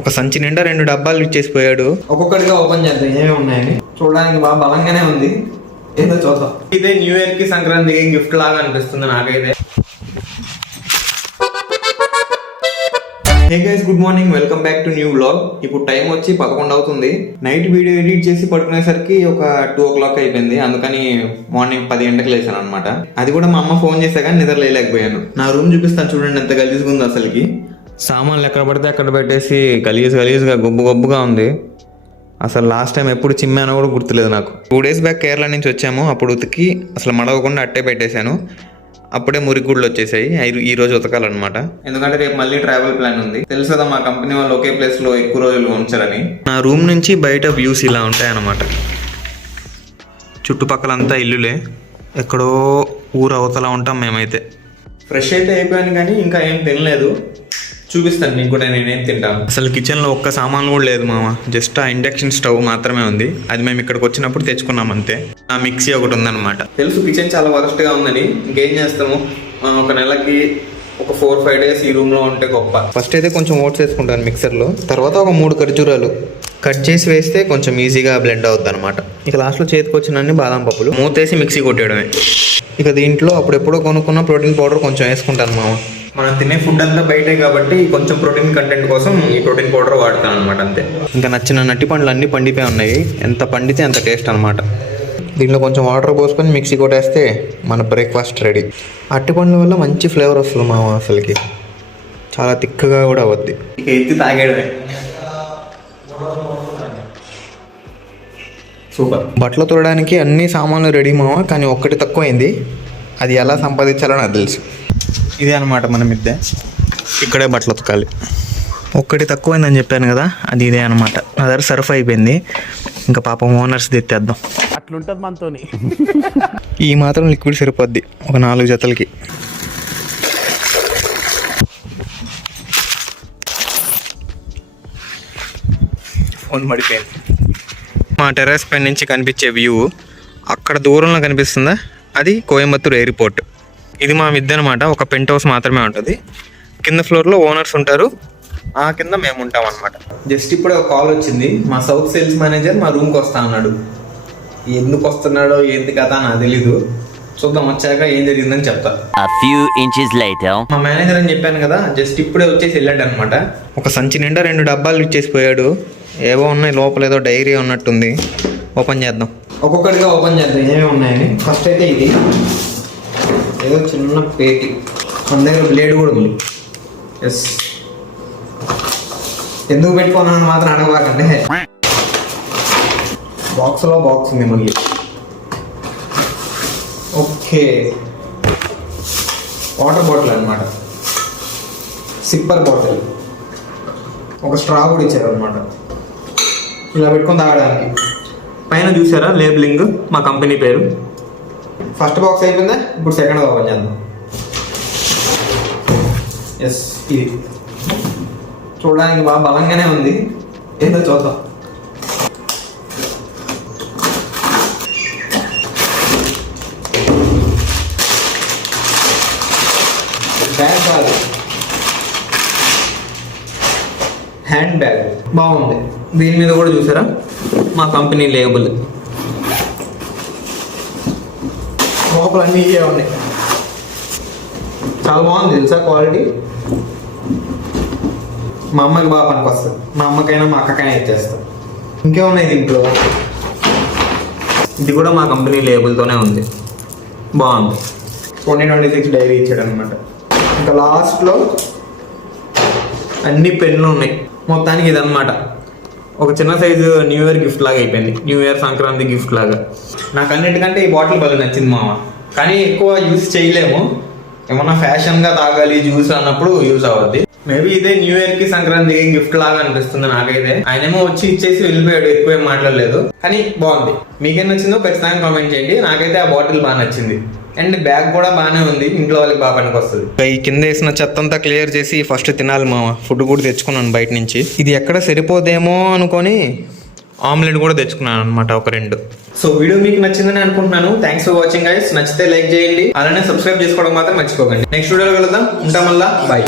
ఒక సంచి నిండా 2 డబ్బాలు ఇచ్చేసిపోయాడు. ఒక్కొక్కటిగా ఓపెన్ చేద్దాం ఏమేమి ఉన్నాయని. చూడడానికి బాగా బలంగానే ఉంది, ఏదో చూద్దాం. ఇదే న్యూ ఇయర్ కి సంక్రాంతికి గిఫ్ట్ లాగా అనిపిస్తుంది నాకైతే. Hey guys, good morning, welcome back to new vlog. ఇప్పుడు టైం వచ్చి 11 అవుతుంది. నైట్ వీడియో ఎడిట్ చేసి పడుకునేసరికి ఒక 2 o'clock అయిపోయింది. అందుకని మార్నింగ్ 10 గంటలకు లేసాను అనమాట. అది కూడా మా అమ్మ ఫోన్ చేసా కానీ నిద్ర లేలేకపోయాను. నా రూమ్ చూపిస్తాను చూడండి, ఎంత గలీజ్గా ఉంది అసలుకి. సామాన్లు ఎక్కడ పడితే అక్కడ పెట్టేసి గలీజ్గా గొబ్బుగా ఉంది. అసలు లాస్ట్ టైం ఎప్పుడు చిమ్మానో కూడా గుర్తులేదు నాకు. 2 days బ్యాక్ కేరళ నుంచి వచ్చాము. అప్పుడు ఉతికి అసలు మడవకుండా అట్టే పెట్టేశాను. అప్పుడే మురిగుడ్లు వచ్చేసాయి. ఈ రోజు ఉతకాలన్నమాట, ఎందుకంటే రేపు మళ్ళీ ట్రావెల్ ప్లాన్ ఉంది. తెలుసు కదా, మా కంపెనీ వాళ్ళు ఒకే ప్లేస్ లో ఎక్కువ రోజులు ఉంచారని. నా రూమ్ నుంచి బయట వ్యూస్ ఇలా ఉంటాయన్నమాట. చుట్టుపక్కలంతా ఇల్లులే, ఎక్కడో ఊరు అవతల ఉంటాం మేమైతే. ఫ్రెష్ అయితే అయిపోయాను కానీ ఇంకా ఏం తినలేదు. చూపిస్తాను నీకు కూడా నేనేం తింటాను. అసలు కిచెన్లో ఒక్క సామాన్లు కూడా లేదు మామ. జస్ట్ ఆ ఇండక్షన్ స్టవ్ మాత్రమే ఉంది. అది మేము ఇక్కడికి వచ్చినప్పుడు తెచ్చుకున్నాం అంతే. ఆ మిక్సీ ఒకటి ఉందన్నమాట. తెలుసు కిచెన్ చాలా వరస్ట్గా ఉందని, ఇంకేం చేస్తాము. ఒక నెలకి ఒక 4-5 days ఈ రూమ్లో ఉంటే గొప్ప. ఫస్ట్ అయితే కొంచెం ఓట్స్ వేసుకుంటాను మిక్సర్లో. తర్వాత ఒక 3 ఖర్జూరాలు కట్ చేసి వేస్తే కొంచెం ఈజీగా బ్లెండ్ అవుద్ది అనమాట. ఇక లాస్ట్లో చేతికి వచ్చిన బాదం పప్పులు మూతేసి మిక్సీ కొట్టేయడమే. ఇక దీంట్లో అప్పుడెప్పుడో కొనుక్కున్న ప్రోటీన్ పౌడర్ కొంచెం వేసుకుంటాను మామ. మనం తినే ఫుడ్ అంతా బయటే కాబట్టి కొంచెం ప్రోటీన్ కంటెంట్ కోసం ఈ ప్రోటీన్ పౌడర్ వాడతాను అనమాట అంతే. ఇంకా నచ్చిన నట్టి పండ్లు అన్నీ పండిపోయి ఉన్నాయి. ఎంత పండితే అంత టేస్ట్ అనమాట. దీంట్లో కొంచెం వాటర్ పోసుకొని మిక్సీ కొట్టేస్తే మన బ్రేక్ఫాస్ట్ రెడీ. అట్టి పండ్ల వల్ల మంచి ఫ్లేవర్ వస్తుంది మామ. అసలుకి చాలా తిక్కగా కూడా అవద్ది. ఇక ఎత్తి తాగేయడమే. సూపర్. బట్టలు తోడడానికి అన్ని సామాన్లు రెడీ మామ, కానీ ఒక్కటి తక్కువైంది. అది ఎలా సంపాదించాలో నాకు తెలుసు. ఇదే అనమాట మన మిద్దె. ఇక్కడే బట్టలు ఉతకాలి. ఒక్కటి తక్కువైందని చెప్పాను కదా, అది ఇదే అనమాట. నా దగ్గర సర్ఫ్ అయిపోయింది. ఇంకా పాపం ఓనర్స్ తెచ్చేద్దాం. అట్లుంటది మనతోని. ఈ మాత్రం లిక్విడ్ సరిపోద్ది ఒక 4 జతలకి. మడిపోయింది. మా టెర్రస్ పై నుంచి కనిపించే వ్యూ అక్కడ దూరంలో కనిపిస్తుందా, అది కోయంబత్తూర్ ఎయిర్పోర్ట్. ఇది మా మిద్దె అనమాట. ఒక పెంట్ హౌస్ మాత్రమే ఉంటుంది. కింద ఫ్లోర్లో ఓనర్స్ ఉంటారు, ఆ కింద మేము ఉంటాం అనమాట. జస్ట్ ఇప్పుడే ఒక కాల్ వచ్చింది. మా సౌత్ సేల్స్ మేనేజర్ మా రూమ్కి వస్తా అన్నాడు. ఎందుకు వస్తున్నాడో ఏంటి కదా నాకు తెలీదు. చూద్దాం, వచ్చాక ఏం జరిగిందని చెప్తా. మా మేనేజర్ అని చెప్పాను కదా, జస్ట్ ఇప్పుడే వచ్చేసి వెళ్ళాడు అనమాట. ఒక సంచి నిండా 2 డబ్బాలు ఇచ్చేసిపోయాడు. ఏవో ఉన్నాయి లోపల, ఏదో డైరీ ఉన్నట్టుంది. ఓపెన్ చేద్దాం, ఒక్కొక్కటిగా ఓపెన్ చేద్దాం ఏమేమి ఉన్నాయని. ఫస్ట్ అయితే ఇది ఏదో చిన్న పేటీ, మన దగ్గర బ్లేడ్ కూడా ఉంది. ఎస్, ఎందుకు పెట్టుకున్నాను మాత్రం అడగబాకండి. బాక్స్లో బాక్స్ ఉంది మళ్ళీ. ఓకే, వాటర్ బాటిల్ అనమాట, సిప్పర్ బాటిల్. ఒక స్ట్రా కూడా ఇచ్చారు అనమాట, ఇలా పెట్టుకొని తాగడానికి. పైన చూసారా లేబులింగ్, మా కంపెనీ పేరు. ఫస్ట్ బాక్స్ అయిపోయిందా, ఇప్పుడు సెకండ్ ఓపెన్ చేద్దాం. ఎస్, ఇది చూడడానికి బాగా బలంగానే ఉంది, ఏదో చూద్దాం. బ్యాగ్ కాదు, హ్యాండ్ బ్యాగ్ బాగుంది. దీని మీద కూడా చూసారా మా కంపెనీ లేబుల్. లోపల అన్నీ ఇవే ఉన్నాయి. చాలా బాగుంది తెలుసా క్వాలిటీ. మా అమ్మకి బాగా పనికి వస్తుంది. మా అమ్మకైనా మా అక్కకైనా ఇచ్చేస్తాం. ఇంకేమున్నాయి దీంట్లో, ఇది కూడా మా కంపెనీ లేబుల్తోనే ఉంది, బాగుంది. 2026 డైరీ ఇచ్చాడు అనమాట. ఇంకా లాస్ట్లో అన్ని పెన్నులు ఉన్నాయి. మొత్తానికి ఇదన్నమాట. ఒక చిన్న సైజు న్యూ ఇయర్ గిఫ్ట్ లాగా అయిపోయింది, న్యూ ఇయర్ సంక్రాంతి గిఫ్ట్ లాగా. నాకు అన్నిటికంటే ఈ బాటిల్ బాగా నచ్చింది మామ. కానీ ఎక్కువ యూస్ చేయలేము, ఏమన్నా ఫ్యాషన్గా తాగాలి జ్యూస్ అన్నప్పుడు యూజ్ అవ్వద్ది. మేబీ ఇదే న్యూ ఇయర్కి సంక్రాంతికి గిఫ్ట్ లాగా అనిపిస్తుంది నాకైతే. ఆయనేమో వచ్చి ఇచ్చేసి వెళ్ళిపోయాడు, ఎక్కువేం మాట్లాడలేదు. కానీ బాగుంది. మీకేం నచ్చిందో ఖచ్చితంగా కామెంట్ చేయండి. నాకైతే ఆ బాటిల్ బాగా నచ్చింది. అండ్ బ్యాగ్ కూడా బాగానే ఉంది, ఇంట్లో వాళ్ళకి బాగా పనికి వస్తుంది. ఈ కింద వేసిన చెత్త అంతా క్లియర్ చేసి ఫస్ట్ తినాలి మామ. ఫుడ్ కూడా తెచ్చుకున్నాను బయట నుంచి. ఇది ఎక్కడ సరిపోదేమో అనుకొని ఆమ్లెట్ కూడా తెచ్చుకున్నాను అనమాట, ఒక 2. సో వీడియో మీకు నచ్చిందని అనుకుంటున్నాను. Thanks for watching guys. నచ్చితే లైక్ చేయండి, అలానే సబ్స్క్రైబ్ చేసుకోవడం మాత్రం మర్చిపోకండి. నెక్స్ట్ వీడియోలో కలుద్దాం. ఉంటాం, మళ్ళా బాయ్.